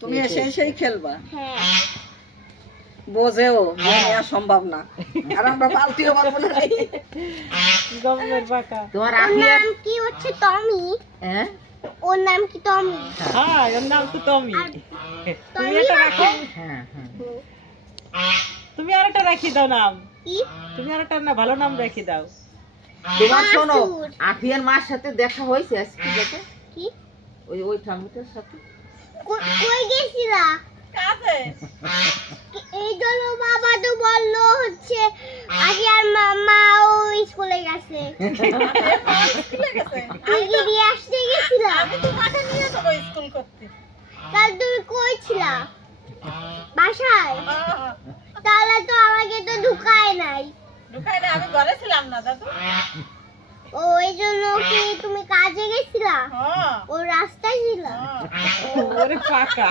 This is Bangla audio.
তুমি এসে এসেই খেলবা, হ্যাঁ বোঝেও যে নেওয়া সম্ভব না, আর আমরা পালতেও পারবো না। গমের পাকা। তোমার ওর আফিয়া নাম কি হচ্ছে টমি? হ্যাঁ ওর নাম কি টমি? হ্যাঁ এর নাম তো টমি। আর তুমি টমি এটা মানে রাখো, হ্যাঁ হ্যাঁ তুমি আরেকটা রাখি দাও নাম, কি? তুমি আরেকটা না ভালো নাম রাখি দাও। তোমার শোনো বাসুর। আফিয়ার মার সাথে দেখা হয়েছে আজকে দেখো কি? ওই ঠাকুরটার সাথে কই গেছিলা? কাজে এই জন্য বাবা তো বললো হচ্ছে আগে আর মামা ও স্কুলে গেছে। স্কুলে গেছে, আগে দিয়ে আসতে গেছিলা? আমি তোমাকে নিয়ে যাবো স্কুল করতে। তাহলে তুমি কই ছিলা? বাসায়? তাহলে তো আমাকে তো ঢুকায় নাই। ঢুকাই না, আমি ঘরে ছিলাম না দাদু। ও এই জন্য কি তুমি কাজে গেছিলা? হ্যাঁ ও রাস্তায় ছিলা? ওরে পাকা।